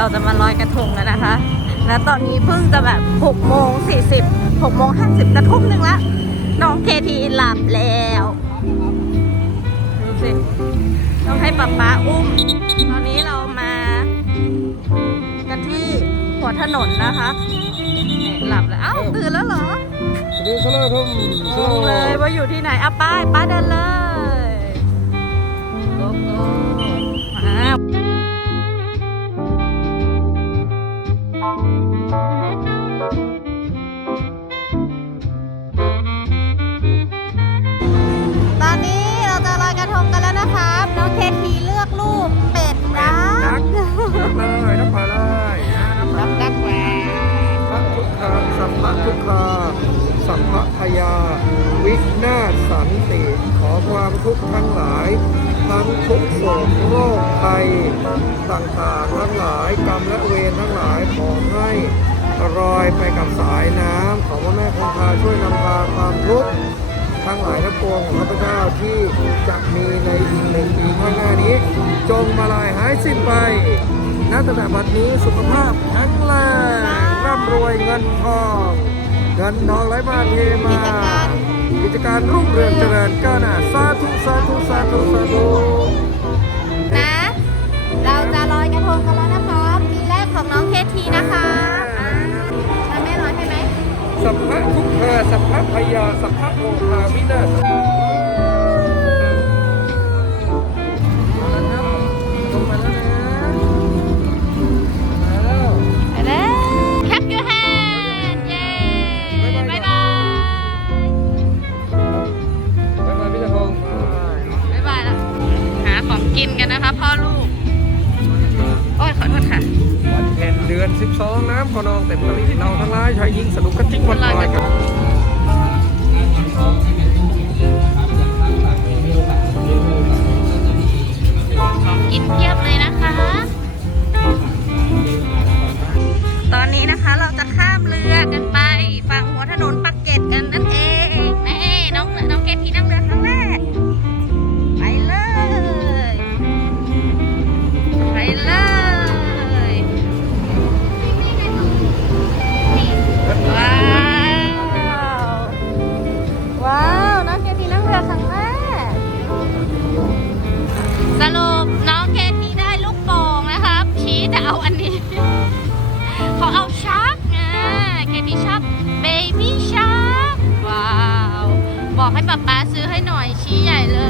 เราจะมาลอยกระทงกันนะคะ และตอนนี้เพิ่งจะแบบ6โมง40 6โมง50จะทุ่มหนึ่งละ น้องเคทีหลับแล้ว ดูสิ ต้องให้ป๊าป๊าอุ้ม ตอนนี้เรามากันที่หัวถนนนะคะเนี่ยหลับแล้ว เอ้าตื่นแล้วเหรอ สวัสดีสลาทุ่มงงเลยว่าอยู่ที่ไหนอะป้ายป้าเดินเลย ทุกข์ทั้งหลาย ทั้งทุกโศกโรคภัยต่างๆทั้งหลายกรรมและเวรทั้งหลายขอให้รอยไปกับสายน้ำของพระแม่คงคาช่วยนำพาความทุกข์ทั้งหลายทั้งปวงของข้าพเจ้าที่จะมีในอีกหนึ่งปีข้างหน้านี้ จงมาลายหายสิ้นไปณตั้งแต่บัดนี้สุขภาพแข็งแรงร่ำรวยเงินทองเงินทองไหลมาเทมา การรุ่งเรืองเจริญก้าวหน้าสาธุสาธุสาธุสาธุนะ เราจะลอยกระทงกันแล้วนะคะปีแรกของน้องเคทีนะคะอ่าทำแม่ลอยใช่ไหม สัพพะทุกขะสัพพะพยาสัพพะโอคาวินาศ 12น้องเต็มทะเลเราทั้งหลายชายหญิงสนุกกันจริงวันลอยกัน ป๊าป๊าซื้อให้หน่อยชี้ใหญ่เลย